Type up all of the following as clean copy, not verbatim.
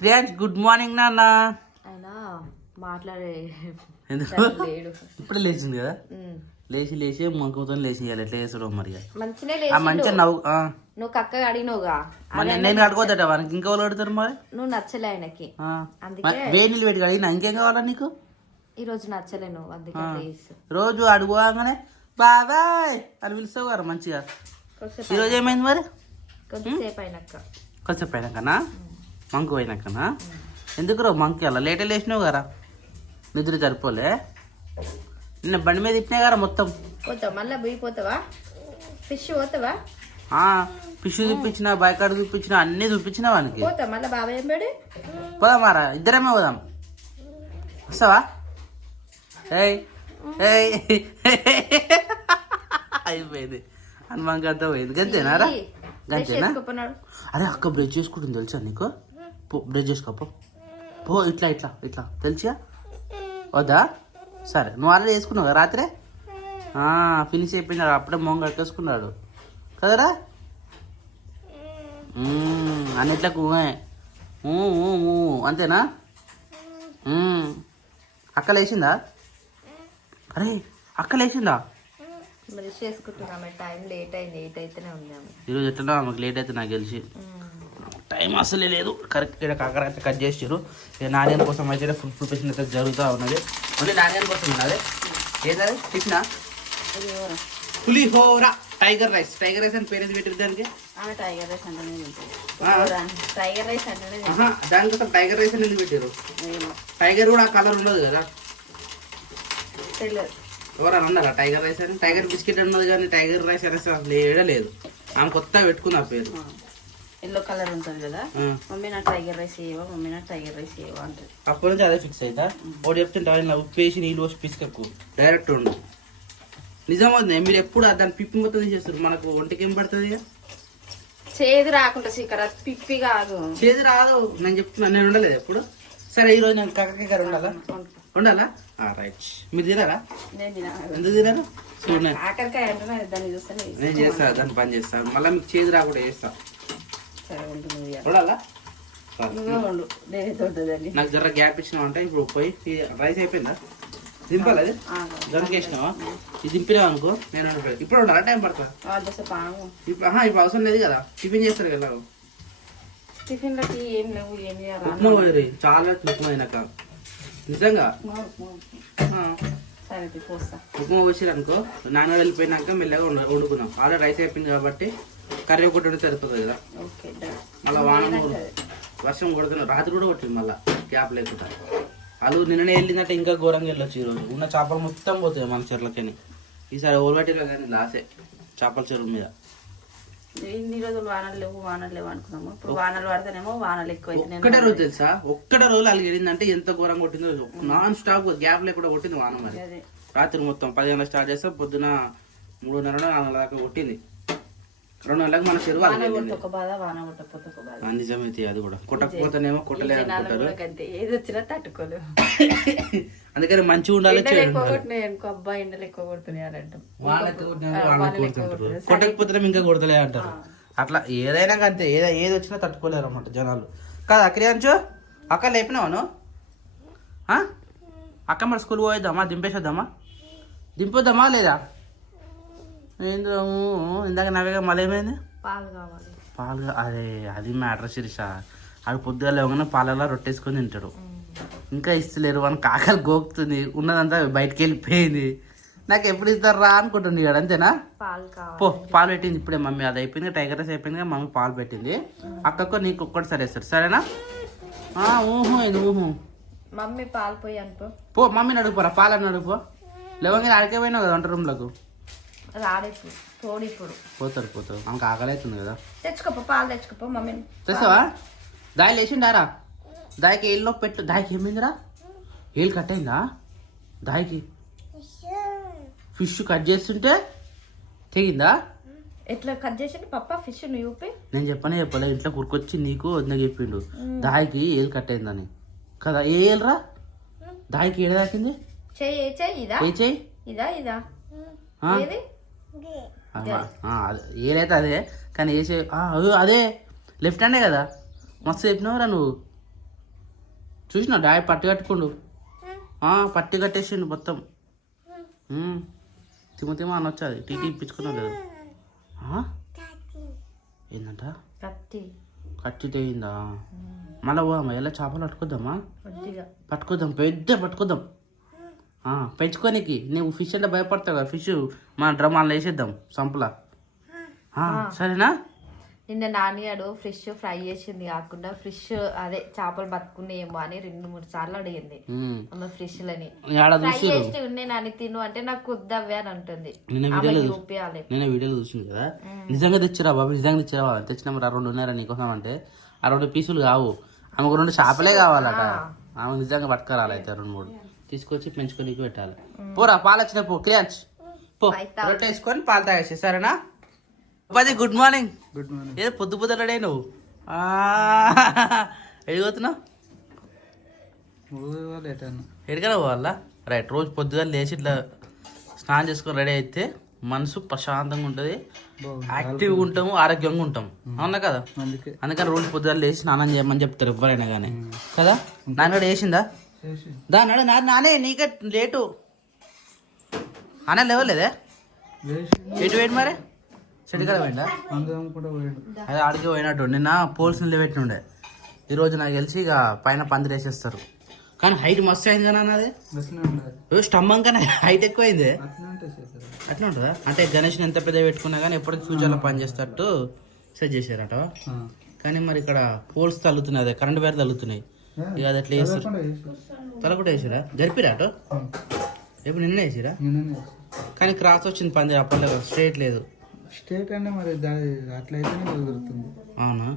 Priyansh good morning నాన్న. అయినా మాట్లాడే ఎందుకు లేడు. ఇప్పుడు లేచింది కదా, లేచి మొక్కతో లేచి ఎట్లా చేస్తాడు మరి. మంచినే ఆ మంచిగా నవ్వు. నువ్వు కక్కగా అడిగినవుగా, నేను అడుగుతాట వానికి ఇంకా వాళ్ళు అడుగుతారు మరి. నువ్వు నచ్చలే ఆయనకి, అందుకే వేడి నీళ్ళు పెట్టి అడిగిన ఇంకేం కావాలా నీకు? ఈ రోజు నచ్చలే నువ్వు, అందుకే రోజు అడుగుగానే బాబాయ్ అని పిలుస్తావు కదా మంచిగా. ఈరోజు ఏమైంది మరి? కొద్దిసేపు అయినాక, కొద్దిసేపు అయినాకనా, మంకు అయినాకనా? ఎందుకు రో మంకి అలా లేటే లేచినావు కదా, నిద్ర సరిపోలే. నిన్న బండి మీద ఇచ్చినాయి కదా మొత్తం. పోతావా మళ్ళీ పోయిపోతావా? ఫిష్ పోతావా? ఫిష్ చూపించిన, బైకాడు చూపించిన, అన్ని చూపించిన వానికి. పోతా మళ్ళీ బాబాయ్ ఏం పెడి పోదామారా, ఇద్దరమే పోదాం. వస్తావా? ఏయ్ ఏయ్ అయిపోయింది హనుమాన్ అంతా పోయింది. గంతేనారా? గంతేనా? అరే అక్క బ్రష్ చేసుకుంటుంది తెలుసా నీకు? పో బ్రష్ చేసుకోపో, పో. ఇట్లా ఇట్లా ఇట్లా తెలుసా? వద్దా? సరే, నువ్వు ఆల్రెడీ వేసుకున్నావు కదా రాత్రే. ఫినిష్ అయిపోయినాడు, అప్పుడే మొంగ కట్టుకున్నాడు కదరా. అన్నిట్లకు అంతేనా? అక్క లేచిందా? అరే అక్క లేచిందా? టైం లేట్ అయింది, 8 అయితేనే ఉందాము ఈరోజు. ఎట్లా ఆమెకు లేట్ అయితే నాకు తెలిసి టైం అసలే లేదు. కరెక్ట్ ఇక్కడ కాకర అయితే కట్ చేసారు. ఇక నాణ్యం కోసం అయితే ఫుడ్ ప్రిపరేషన్ అయితే జరుగుతూ ఉన్నది. మళ్ళీ నాణ్యం కోసం ఉన్నది. ఏదది టిఫినా? పులిహోర టైగర్ రైస్. టైగర్ రైస్ అని పేరు ఎందుకు పెట్టారు దానికి? టైగర్ రైస్ టైగర్ రైస్ అంటే దానికోసం టైగర్ రైస్ అని ఎందుకు పెట్టారు? టైగర్ కూడా ఆ కలర్ ఉండదు కదా. ఎవరన్నా అన్నారా టైగర్ రైస్ అని? టైగర్ బిస్కెట్ అన్నది కానీ టైగర్ రైస్ అనేసి అసలు లేదు. ఆమె కొత్తగా పెట్టుకుంది ఆ పేరు. ఎల్లో కలర్ ఉంటుంది కదా, మమ్మీ నా టైగర్ రైస్ చేయవా, మమ్మీ నా టైగర్ రైస్ చేయవా అంటది. అప్పటి నుంచి అదే ఫిక్స్ అవుతా. ఒకటి చెప్తుంటే ఆయన ఉప్పు వేసి నీళ్ళు పోసి పిసుకకు డైరెక్ట్ ఉండు. నిజమవుతుంది. మీరు ఎప్పుడు దాన్ని పిప్పి మొత్తం తీసేస్తారు. మనకు ఒంటికి ఏం పడుతుంది? చేదు రాకుండా సీకర పిప్పి కాదు, చేదు రాదు. నేను చెప్తున్నా, నేను ఉండలేదు ఎప్పుడు. సరే ఈ రోజు నేను కాకరకాయ కర్రీ ఉండాలా? రైట్. మీరు తినారా? ఎందుకు తినారు? కాకరకాయ అంటే దాన్ని చూస్తే నేను చేస్తా, దాన్ని పని చేస్తాను. మళ్ళీ మీకు చేదు రాకుండా చేస్తా. నాకు జర గ్యాప్ ఇచ్చినావు అంటే ఇప్పుడు పోయి రైస్ అయిపోయిందా? దింపాలి. అది దొరికేసినావా? ఇది దింపినావు అనుకో, నేను ఇప్పుడు ఉండాలా? టైం పడుతుంది. ఇప్పుడు అవసరం లేదు కదా, టిఫిన్ చేస్తారు కదా. టిఫిన్ ఏం లేవు, ఏం చేయాలి? ఉప్మా పోయి చాలా ఉప్మా అయినాక నిజంగా ఉప్మా వచ్చిరు అనుకో, నాన్న వెళ్ళిపోయినాక మెల్లగా వండుకున్నాం. ఆల్రెడీ రైస్ అయిపోయింది కాబట్టి కర్రీ ఒకటి ఉంటే సరిపోతుంది కదా. మళ్ళీ వర్షం కొడుతున్నాం, రాత్రి కూడా కొట్టింది మళ్ళీ గ్యాప్ లేకుండా. వాళ్ళు నిన్ననే వెళ్ళిందంటే ఇంకా ఘోరంగా వెళ్ళొచ్చు. ఈరోజు ఉన్న చేపలు మొత్తం పోతాయి మన చెర్లకని. ఈసారి ఓల్బట్టిలో కానీ లాసే చేపల చెరువు మీద. ఇన్ని రోజులు వానలు లేవు అనుకున్నాము. ఇప్పుడు వానలు పడితేనేమో వానలు ఎక్కువ. ఒక్కటే రోజు తెలుసా, ఒక్కటే రోజు వాళ్ళకి వెళ్ళిందంటే ఎంత ఘోరంగా కొట్టిందో. నాన్ స్టాప్ గ్యాప్ లేకుండా కొట్టింది వాన. మరి రాత్రి మొత్తం 10 గంటలకు స్టార్ట్ చేస్తే పొద్దున 3:30 4 దాకా కొట్టింది. 2 గంటలకు మన చెరువు నిజమైతే. అది కూడా కొట్టకపోతేనేమో కొట్టలే అనుకుంటారు. ఏది వచ్చినా తట్టుకోలేదు. అందుకని మంచిగా ఉండాలి. కొట్టకపోతే ఇంకా కొడతలే అంటారు. అట్లా ఏదైనా అంతే, ఏది వచ్చినా తట్టుకోలేరు అన్నమాట జనాలు కాదు. అక్కడికి అక్క లేపినావాను? అక్క మరి స్కూల్ పోయేద్దామా? దింపేసేద్దామా? దింపొద్దామా లేదా? ఇందాక నవ్వేగా మళ్ళీ ఏమైంది? పాలు కావాలి. పాలు అదే అది మ్యాటర్ శిరీష. అది పొద్దుగా లేవగానే పాలలో రొట్టేసుకొని తింటాడు. ఇంకా ఇస్తలేరు అని కాకలు గోకుతుంది. ఉన్నదంతా బయటకు వెళ్ళిపోయింది. నాకు ఎప్పుడు ఇస్తారు రా అనుకుంటుంది ఇక్కడ. అంతేనా? పో పాలు పెట్టింది ఇప్పుడే మమ్మీ. అది అయిపోయింది, టైగర్ రైస్ అయిపోయింది కదా, మమ్మీ పాలు పెట్టింది. అక్కకు నీకు ఒక్కటి సరే సార్, సరేనా? ఇది మమ్మీ పాలు పోయి అనుకో. పో మమ్మీని అడుగుపోరా, పాలని అడుగుపో. లేవగా ఆడికే పోయినావు కదా వంట రూమ్లకు. పోతారు మనకు ఆకలి అవుతుంది కదా. తెచ్చుకోపో పాలు, తెచ్చుకోపో మమ్మీ. తెస్తావా? దాయి లేచిండారా? దాయికి ఏళ్ళలో పెట్టు. దాయికి ఏమైందిరా? ఏళ్ళు కట్ అయిందా దాయికి? ఫిష్ కట్ చేస్తుంటే తెగిందా? ఎట్లా కట్ చేసిండు పప్ప ఫిష్? నువ్వు నేను చెప్పలే ఇంట్లో కురుకొచ్చి నీకు వద్ద చెప్పిండు దాయికి ఏళ్ళు కట్ అయిందని కదా. ఏ ఏళ్ళరా దాయికి? ఏడు దాకింది ఏదైతే అదే కానీ వేసే అదే లెఫ్ట్ హ్యాండే కదా. మస్తు చెప్పినావురా నువ్వు. చూసినా డాడీ పట్టి కట్టుకోండు పట్టి కట్టేసిండు మొత్తం. తిమ అనొచ్చు అది టీటీ ఇప్పించుకున్నావు లేదు. ఏందంట కట్టి తెగిందా? మళ్ళీ పోదామా ఎలా చేపలు పట్టుకొద్దామా? పట్టుకొద్దాం పట్టుకొద్దాం పెంచుకోనికి. నువ్వు ఫిష్ అంటే భయపడతావు కదా, ఫిష్ మన డ్రమ్ అలా వేసేద్దాం సంపలా. సరేనా? నిన్న నాన్నగాడు ఫిష్ ఫ్రై చేసింది కాకుండా ఫిష్ అదే చేపలు బతుకున్నాయేమో అని 2-3 సార్లు అడిగింది అమ్మ ఫిష్ లని. ఫ్రై చేసి ఉండే నాని తిను అంటే నాకు కుద్దవ్వే అని అంటుంది. నేను వీడియోలో చూసింది కదా. నిజంగా తెచ్చిరా బాబు, నిజంగా తెచ్చిరా. తెచ్చినాము 2 ఉన్నారా నీకోసం అంటే ఆ 2 పీసులు కావు, ఆమెకు 2 చేపలే కావాలట. ఆమె నిజంగా పట్టుకురాలి అయితే 2-3 తీసుకొచ్చి పెంచుకొని పెట్టాలి. పోరా పాలు వచ్చిన పో క్రియాంచ్ పో రొట్టె వేసుకొని పాలు తాగేసి. సరేనా? Good morning. Good morning. ఏదో పొద్దు రెడీ నువ్వు ఎడిపోతున్నావు? ఎడికైనా పోవాలా? రైట్. రోజు పొద్దుగా లేచి ఇట్లా స్నానం చేసుకొని రెడీ అయితే మనసు ప్రశాంతంగా ఉంటుంది, యాక్టివ్గా ఉంటాము, ఆరోగ్యంగా ఉంటాం. అవునా కదా? అందుకని రోజు పొద్దుగా లేచి స్నానం చేయమని చెప్తారు ఎవరైనా కానీ కదా. నాన్న వేసిందా? దాని నానే నీకే లేటు అన్న లేవలేదే. ఎటు వేయండి మరి చెడికాడ పోయిందా? అదే ఆడికి పోయినట్టు. నిన్న పోల్స్ నిలబెట్టినుండే, ఈరోజు నాకు తెలిసి ఇక పైన పందిరి వేసేస్తారు. కానీ హైట్ మస్తు అయింది కదా అన్నది, స్టంభం కానీ హైట్ ఎక్కువైంది. అట్లా ఉంటుందా? అంటే గణేష్ని ఎంత పెద్ద పెట్టుకున్నా కానీ ఎప్పటికీ ఫ్యూచర్లో పని చేసేటట్టు సెట్ చేశారట. కానీ మరి ఇక్కడ పోల్స్ తగ్గుతున్నాయి, అదే కరెంట్ వైర్ తగ్గుతున్నాయి. ఇక అది అట్లా వేస్తారు. తలకుండా వేసారా? జరిపిరా అటు ఎప్పుడు నిన్న వేసిరా? కానీ క్రాస్ వచ్చింది పందిరి, అప్పట్లో స్ట్రేట్ లేదు. స్టేట్ అంటే మరి అట్లయితేనే కుదురుతుంది. అవునా?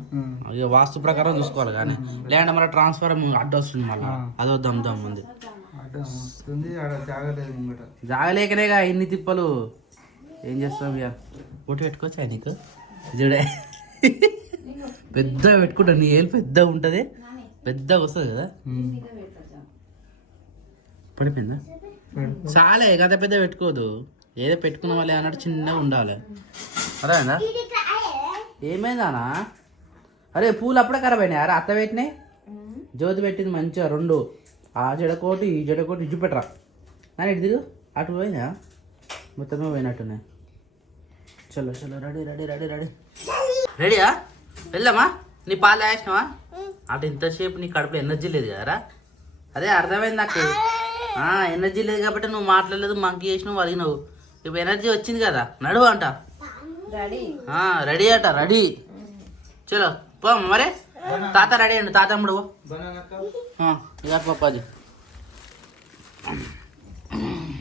ఇక వాస్తు ప్రకారం చూసుకోవాలి. కానీ లేదంటే మరి ట్రాన్స్ఫర్ అడ్డు వస్తుంది, మళ్ళీ అదో దమ్ ఉంది. జాగలేకనేగా ఇన్ని తిప్పలు. ఏం చేస్తాం ఇక? పొట్టి పెట్టుకోవచ్చా నీకు? చూడే పెద్దగా పెట్టుకుంటా, నీ ఏళ్ళు పెద్దగా ఉంటుంది, పెద్దగా వస్తుంది కదా. పడిపోయిందా? చాలే గత పెద్ద పెట్టుకోదు, ఏదో పెట్టుకున్న వాళ్ళే అన్నట్టు చిన్నగా ఉండాలి. అదేనా? ఏమైందానా? అరే పూలు అప్పుడే ఖరాబ్ అయినాయి. అరే అత్త పెట్టినాయి, జ్యోతి పెట్టింది మంచిగా 2. ఆ జడకోటి ఈ జడకోటి ఇజ్జు పెట్టరా నాని. ఇటు దిగు. అటు పోయినా మొత్తమే పోయినట్టున్నాయి. చలో రెడీయా? వెళ్దామా? నీ పాలు వేసినావా? అటు ఇంతసేపు నీ కడుపులో ఎనర్జీ లేదు కదరా. అదే అర్థమైంది నాకు. ఎనర్జీ లేదు కాబట్టి నువ్వు మాట్లాడలేదు, మంకి చేసినావు, అడిగినావు. ఇప్పుడు ఎనర్జీ వచ్చింది కదా, నడువు అంట. రెడీ అట. రెడీ. చలో పో మరి. తాత రెడీ అండి. తాత అమ్ముడు ఇక పప్పాది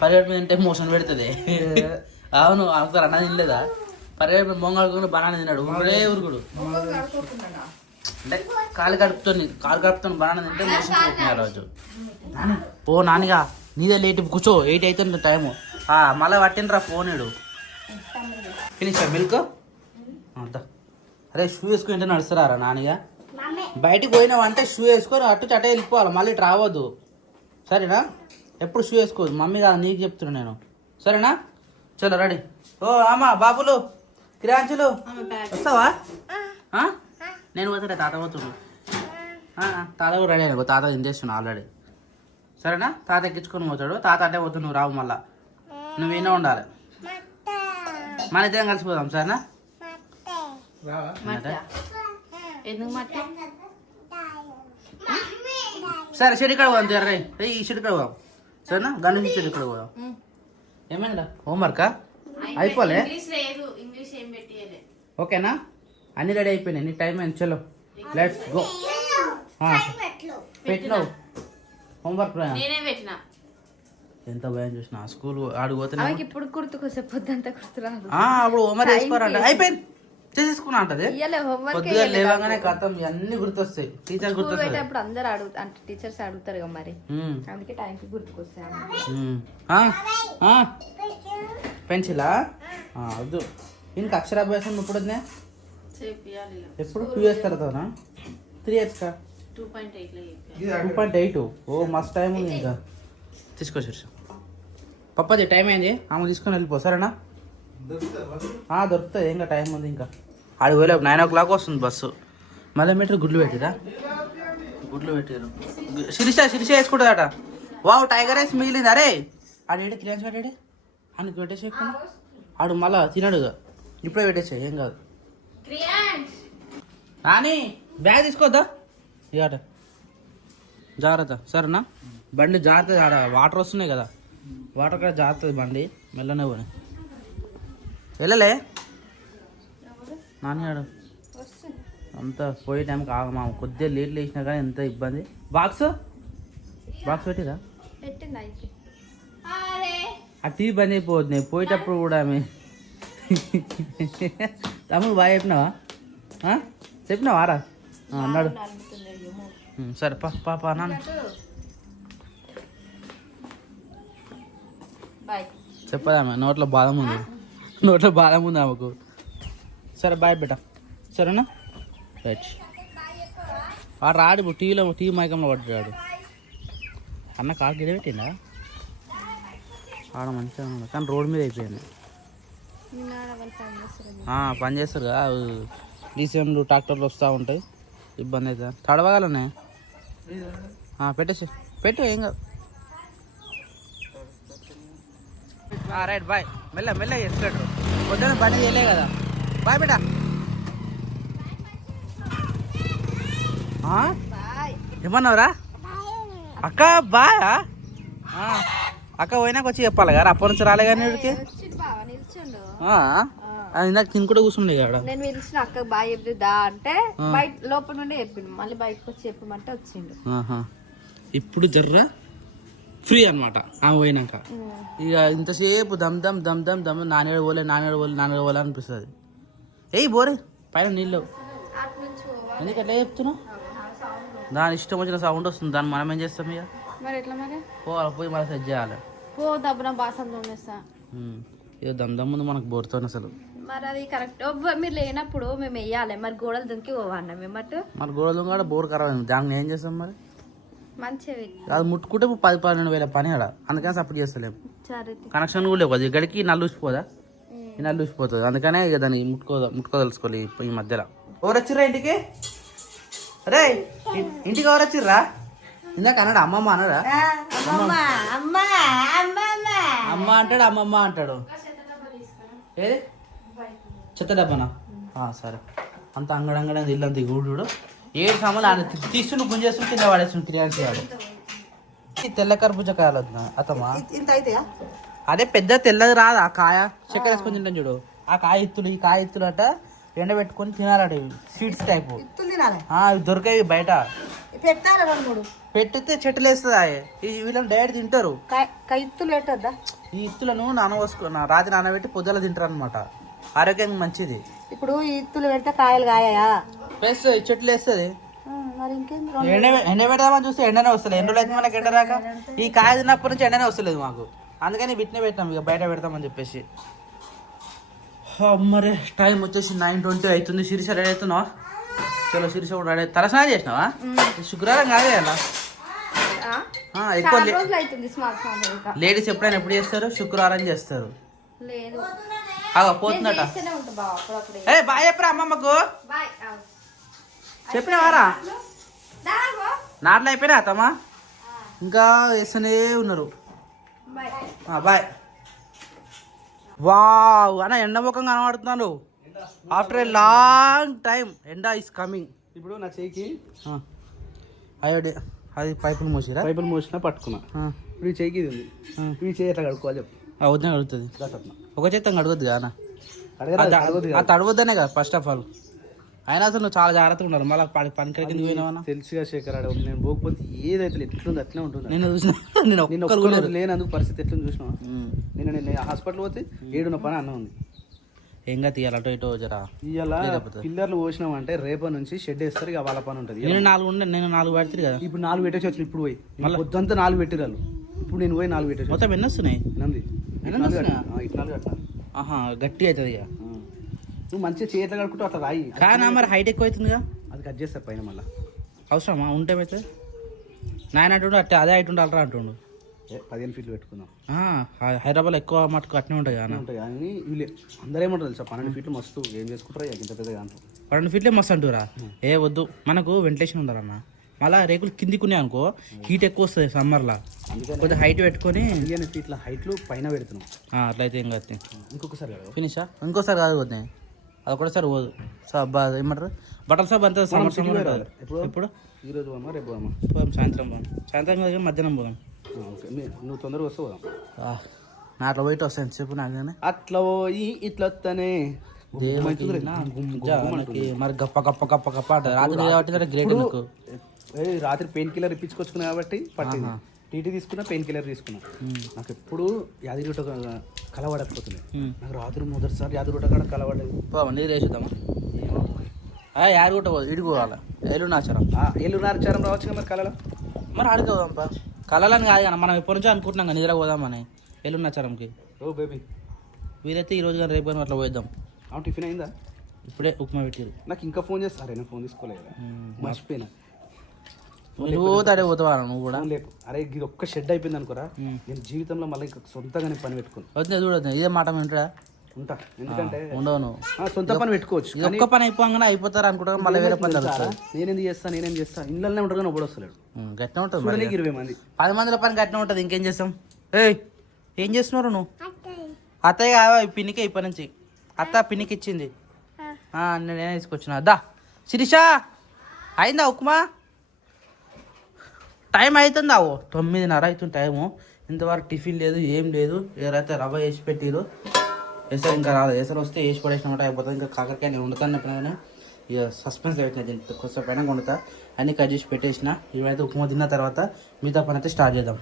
పరిగెట్టు మీద తింటే మోషన్ పెడుతుంది. అవును, ఒకసారి అన్న తినలేదా? పరిగెట్టు మీద మొంగడుకుని బనానా తిన్నాడు. ఊరుకుడు అంటే కాలు కడుపుతాను బనానా తింటే మోషన్ పోతున్నాయి ఆ రోజు. ఓ నానిగా నీదే లేట్, కూర్చో. 8 అవుతుంది టైము. మళ్ళీ పట్టినరా ఫోన్ ఇడు. Finish milk. అరే షూ వేసుకుని నడుస్తారా నానిగా? బయటికి పోయినావు అంటే షూ వేసుకొని అటు చట వెళ్ళిపోవాలి, మళ్ళీ ఇటు రావద్దు. సరేనా? ఎప్పుడు షూ వేసుకోవద్దు. మమ్మీ నీకు చెప్తున్నా నేను. సరేనా? చలో రెడీ. ఓ అమ్మా బాబులు క్రియాంచులు వస్తావా? నేను పోతున్నా, తాత పోతుడు. తాత కూడా రెడీ అయినా, తాత తింటేస్తున్నా ఆల్రెడీ. సరేనా? తాత ఎక్కించుకొని పోతాడు. తాత అంటే పోతుంది, నువ్వు రావు. మళ్ళా నువ్వు వినే ఉండాలి. మన ఇద్దరం కలిసిపోదాం. సరేనా? సరే చెడు ఇక్కడ పోదాం. రే ఈ చెడు ఇక్కడ పోదాం. సరేనా? గణేష్ చెడు ఇక్కడ పోదాం. ఏమైందా? హోంవర్కా అయిపోలే? ఓకేనా? అన్ని రెడీ అయిపోయినాయి. నీ టైం అయింది. చలో లెట్స్ గో. పెట్టినావు హోంవర్క్? ఎంత భయం చూసిన స్కూల్ ఆడిపోతున్నా. ఇప్పుడు గుర్తుకొస్తే పొద్దుంతా గుర్తురాదు. అప్పుడు హోంవర్క్ వేసుకోరంట. అయిపోయింది చేసేసుకున్నా అంటది. పొద్దుగా లేవగానే కథం అన్ని గుర్తొస్తాయి. టీచర్ గుర్తొస్తాయి. అప్పుడు అందరు అంటే టీచర్స్ అడుగుతారు కదా మరి, అందుకే టైంకి గుర్తుకొస్తాయి. పెన్సిలా వద్దు. ఇంకా అక్షరాభ్యాసం ఇప్పుడు వద్దా? ఎప్పుడు 2 years తర్వాతనా? 3 years కా? 2.8. ఓ మస్తు టైం ఉంది. ఇంకా తీసుకొచ్చారు పప్పది. టైం అయింది, ఆమె తీసుకొని వెళ్ళిపో. సరేనా? దొరుకుతుంది, ఇంకా టైం ఉంది. ఇంకా ఆడికి పోయలేపు 9 o'clock వస్తుంది బస్సు. మళ్ళీ మీటర్ గుడ్లు పెట్టిరా గుడ్లు పెట్టారు. శిరీష వేసుకుంటుందట. వావ్ టైగర్ రైస్ మిగిలింది. అరే ఆడేడి క్రియాన్స్ ఆడేడి అందుకు పెట్టేసేయకుండా ఆడు మళ్ళా తినడుగా. ఇప్పుడే పెట్టేసాయి ఏం కాదు. రాని బ్యాగ్ తీసుకోద్దా ఇక జాగ్రత్త సరేనా. బండి జాగ్రత్త. ఆడ వాటర్ వస్తున్నాయి కదా, వాటర్ కూడా జాగ్రత్త. బండి మెల్లనే పోనీ వెళ్ళలే నాని ఆడు అంతా పోయే టైంకి ఆగమా. కొద్దిగా లేట్ లేచినా కానీ ఎంత ఇబ్బంది. బాక్స్ పెట్టిరా ఆ టీవీ బంద్ అయిపోతుంది పోయేటప్పుడు కూడా. ఆమె తమ్ముడు బాగా చెప్పినావా రా అన్నాడు. సరే పాపా నాన్న చెప్పదామె నోట్లో బాధం ఉంది ఆమెకు. సరే బాయ్ బేట సరేనా. రైట్ వాడు రాడు ఇప్పుడు టీవీ మైకంలో పడ్డాడు. అన్న కాలు గిడ పెట్టిందా ఆడ మంచిగా ఉన్నాడు కానీ రోడ్డు మీద అయిపోయింది. పని చేస్తారు కదా డీసీఎంలు ట్రాక్టర్లు వస్తూ ఉంటాయి ఇబ్బంది అవుతుంది. తడవగలనే పెట్టు ఏం కాదు. Right bye. మెల్ల చేస్తాడు పొద్దున్న పని చేయలే కదా. బాయ్ బేటా. ఏమన్నావురా అక్క? బాయ్ అక్క పోయినాక వచ్చి చెప్పాలి కదా. అప్పటి నుంచి రాలే కానీ వీడికి ఇందాక తిని కూడా కూర్చుండే కదా. నేను పిలిచిన అక్క బాగా చెప్తుందా అంటే బయట లోపల నుండి చెప్పిండు. మళ్ళీ బయటకు వచ్చి చెప్పమంటే వచ్చిండు. ఇప్పుడు జర్రా ఫ్రీ అనమాట ఆమె పోయినాక. ఇక ఇంతసేపు దమ్ నానేడు పోలే అనిపిస్తుంది. ఏయ్ బోరే పైన నీళ్ళు ఎందుకు అట్లా చెప్తున్నావు? దాని ఇష్టం వచ్చిన సౌండ్ వస్తుంది. దాన్ని మనం ఏం చేస్తాం ఇక మరి ఎట్లా మరి పోయి మళ్ళీ సెట్ చేయాలి. దబ్బున బాసం తోమేస్తా. ఇక దమ్ ముందు మనకు బోరుతో అసలు. మరి అది కరెక్ట్. మీరు లేనప్పుడు మేము వెయ్యాలి. మరి గోడలు దుంకి పోవన్నా మేము అటు. మరి గోడలు కూడా బోర్ ఖరాబ్ అయింది. దాన్ని ఏం చేస్తాం మరి? మంచివి అది ముట్టుకుంటే 10-12 పని ఆడ. అందుకని సపోర్ట్ చేస్తలేము. కనెక్షన్ కూడా లేవు. అది గడికి నల్లు ఊసిపోదా? ఈ నల్లు ఊసిపోతుంది. అందుకనే ఇక దాన్ని ముట్టుకోదలుచుకోవాలి ఈ మధ్యలో. ఎవరు వచ్చిర్రా ఇంటికి? అరే ఇంటికి ఎవరు వచ్చిర్రా? ఇందాక అన్నాడు అమ్మమ్మ అన్నాడా? అమ్మ అంటాడు అమ్మమ్మ అంటాడు. ఏది చెత్త డబ్బానా? సరే అంత అంగడంగడ ఇల్లు అంత గూడు 7 సామాన్లు ఆయన తీసుకుని గుంజేస్తుంది కింద పడేస్తుంది క్రియాన్స్ గాడు. తెల్ల కర్బూజ కాయలు అతమా అదే పెద్ద తెల్లది రాదు ఆ కాయ. చక్కెర వేసుకొని తింటాం చూడు. ఆ కాయ ఇత్తులు ఈ కాయ ఇత్తులు అట ఎండ పెట్టుకొని తినాలట. సీడ్స్ టైపు ఇవి దొరికాయి బయట. పెట్టితే చెట్లు వేస్తుంది. వీళ్ళని డైరెక్ట్ తింటారు. ఈ ఇత్తులను రాత్రి నానబెట్టి పొద్దుల తింటారు అనమాట. ఆరోగ్యానికి మంచిది. ఇప్పుడు ఈ ఇత్తులు పెడితే కాయలు కాయా? వేస్తుంది చెట్లు వేస్తుంది. ఎండ పెడదామని చూస్తే ఎండనే వస్తుంది. ఎండ రోజులు అయితే మనకి ఎండ రాక ఈ కాయ తిన్నప్పటి నుంచి ఎండనే వస్తలేదు మాకు. అందుకని బిట్నే పెట్టాం ఇక బయట పెడతామని చెప్పేసి. మరి టైం వచ్చేసి 9:20 అవుతుంది. శిరీష రెడీ అవుతున్నావా? చలో శిరీష కూడా రెడీ. తలస్నానం చేసినావా? శుక్రవారం కాదే అలా ఎక్కువ లేడీస్ ఎప్పుడైనా ఎప్పుడు చేస్తారు? శుక్రవారం చేస్తారు. పోతుందట. ఏ బాయ్ చెప్పరా అమ్మమ్మకు. చెప్పినవారా? నాట్లు అయిపోయినా అత్తమ్మా ఇంకా వేస్తూనే ఉన్నారు. బాయ్. వావ్ అన్న ఎండ ముఖం కనబడుతున్నాను. ఆఫ్టర్ ఏ లాంగ్ టైం ఎండ ఇస్ కమింగ్. ఇప్పుడు నా చేయికి అయ్యో అది పైపులు మోసినా పట్టుకున్నా. ఇప్పుడు ఈ చేయికి ఇది ఉంది. ఈ చేయి ఎట్లా కడుక్కోవాలి చెప్పు. వద్దని అడుగుతుంది. ఒక చేతి అడగొద్దు కదా. అడగొద్దనే కదా ఫస్ట్ ఆఫ్ ఆల్. అయినా అసలు నువ్వు చాలా జాగ్రత్తగా ఉండాలి. మళ్ళీ పనికి కింద పోయినావా? తెలుసుగా శేఖర్ నేను పోకపోతే ఏదైతే ఎట్లుంది అట్లే ఉంటుంది. నేను చూసిన నేను లేనందుకు పరిస్థితి ఎట్లా చూసినా. నేను హాస్పిటల్ పోతే 7 పని అన్నం ఉంది. ఏంగా తీయాలి అటో ఇటో జరా. ఇవాళ పిల్లర్లు పోసినామంటే రేపటి నుంచి షెడ్ వేస్తారు. ఇక వాళ్ళ పని ఉంటుంది. నేను 4 పెడతారు కదా. ఇప్పుడు 4 పెట్టేసి వచ్చిన. ఇప్పుడు పోయి మళ్ళీ పొద్దుంతా 4 పెట్టిరాలు. ఇప్పుడు నేను పోయి 4 పెట్టేసి మొత్తం ఎన్ని వస్తున్నాయి? గట్టి అవుతుంది ఇక. నువ్వు మంచిగా చేత కడుకుంటూ అట్లా రాయి. కానీ మరి హైట్ ఎక్కువ అవుతుందిగా. అది కట్ చేస్తారు పైన. మళ్ళీ అవసరమా? ఉంటే అయితే నాయన అంటుండు అట్టే అదే హైట్ ఉండాలరా అంటుండు. 15 ఫీట్లు పెట్టుకుందాం. హైదరాబాద్ ఎక్కువ మటుకు అట్నే ఉంటాయి కానీ వీళ్ళు అందరూ ఏమంటారు తెలుసా? 12 ఫీట్లు మస్తు ఏం చేసుకుంటారు ఇంత పెద్దగా. 12 ఫీట్లే మస్తు అంటురా. ఏ వద్దు మనకు వెంటిలేషన్ ఉండాలన్న. మళ్ళీ రేకులు కిందికి ఉన్నాయి అనుకో హీట్ ఎక్కువ వస్తుంది సమ్మర్లో. కొద్దిగా హైట్ పెట్టుకొని అందుకని ఇట్లా హైట్లు పైన పెడుతున్నాం. అట్లయితే ఏం కాదు. ఇంకొకసారి కదా ఫినిషా ఇంకోసారి కాదు పోతే అది ఒకటేసారి పోదు. ఏమంటారు బట్టల షాప్ అంతా సమ్మర్ సమ్మర్ ఉంటుంది. ఇప్పుడు ఈరోజు అమ్మా రేపు అమ్మా పోదాం సాయంత్రం పోదాం. సాయంత్రం కాదు మధ్యాహ్నం పోదాం. ఓకే నువ్వు తొందరగా వస్తే పోదాం. నా అట్లా పోయిట్ వస్తాను చెప్పు నాకునే అట్లా పోయి ఇట్లా వస్తానే మరి గప్ప గప్ప గప్ప గప్ప అంటారు రాత్రి కాబట్టి గ్రేట్ నాకు. రాత్రి పెయిన్ కిల్లర్ ఇప్పించుకొచ్చుకున్నా కాబట్టి పట్టింది. టీటీ తీసుకున్నా పెయిన్ కిల్లర్ తీసుకున్నా. నాకు ఎప్పుడు యాదగిరిగుట్ట కలవడకపోతుంది. నాకు రాత్రి మొదటిసారి యాదగిరిగుట్ట కాడ కలవడలేదు. నీరు వేసుద్దామా యాదగిరిగుట్ట పోదు ఇడికి పోవాలి. ఏలునాచారం ఏలునాచారం రావచ్చు మరి కళలో. మరి ఆడికి పోదాంపా. కళలని కాదు కానీ మనం ఎప్పటి నుంచో అనుకుంటున్నాం కదా నిద్ర పోదామని ఏలునాచారంకి. ఓ బేబీ వీలైతే ఈ రోజు కానీ రేపు కానీ అట్లా పోయిద్దాం. టిఫిన్ అయిందా? ఇప్పుడే ఉప్మా పెట్టారు. నాకు ఇంకా ఫోన్ చేస్తారే నేను ఫోన్ తీసుకోలేదు మర్చిపోయినా. నువ్వు పోతాడే పోతావా నువ్వు కూడా? లేకు అరే ఇది ఒక్క షెడ్ అయిపోయింది అనుకోరా నేను జీవితంలో మళ్ళీ ఇంకా సొంతంగా నేను పని పెట్టుకుని వద్దు చూడదు ఇదే మాట వింటా ఉంటా. ఎందుకంటే ఉండవు నువ్వు సొంత పని పెట్టుకోవచ్చు. ఒక్క పని అయిపోగానే అయిపోతారు అనుకుంటారు మళ్ళీ వేరే పని జరుగుతుంది. నేనేం చేస్తా ఇళ్ళనే ఉంటారు కానీ ఒకడు వస్తలేడు. గట్టిన ఉంటుంది 20 మంది 10 మందిల పని గట్టిన ఉంటుంది. ఇంకేం చేస్తాం? ఏం చేస్తున్నారు నువ్వు? అత్తయ్య కావా పిన్నికి ఇప్పటి నుంచి అత్త పిన్నికి ఇచ్చింది. నేనే తీసుకొచ్చిన దా శిరీష అయిందా ఉప్మా? టైం అవుతుంది అవు 9:30 అవుతుంది టైము. ఇంతవరకు టిఫిన్ లేదు ఏం లేదు. ఎవరైతే రవ్వ వేసి పెట్టిరు ఎసరు ఇంకా రాదు. ఎసరు వస్తే వేసి పడేసినమాట అయిపోతుంది. ఇంకా కాకరకాయ నేను వండుతాను ఎప్పుడైనా ఇక సస్పెన్స్ పెట్టిన దీనికి కొంచెం పైన వండుతా అన్నీ కట్ చేసి పెట్టేసిన. ఇవైతే ఉప్మా తిన్న తర్వాత మిగతా పని అయితే స్టార్ట్ చేద్దాం.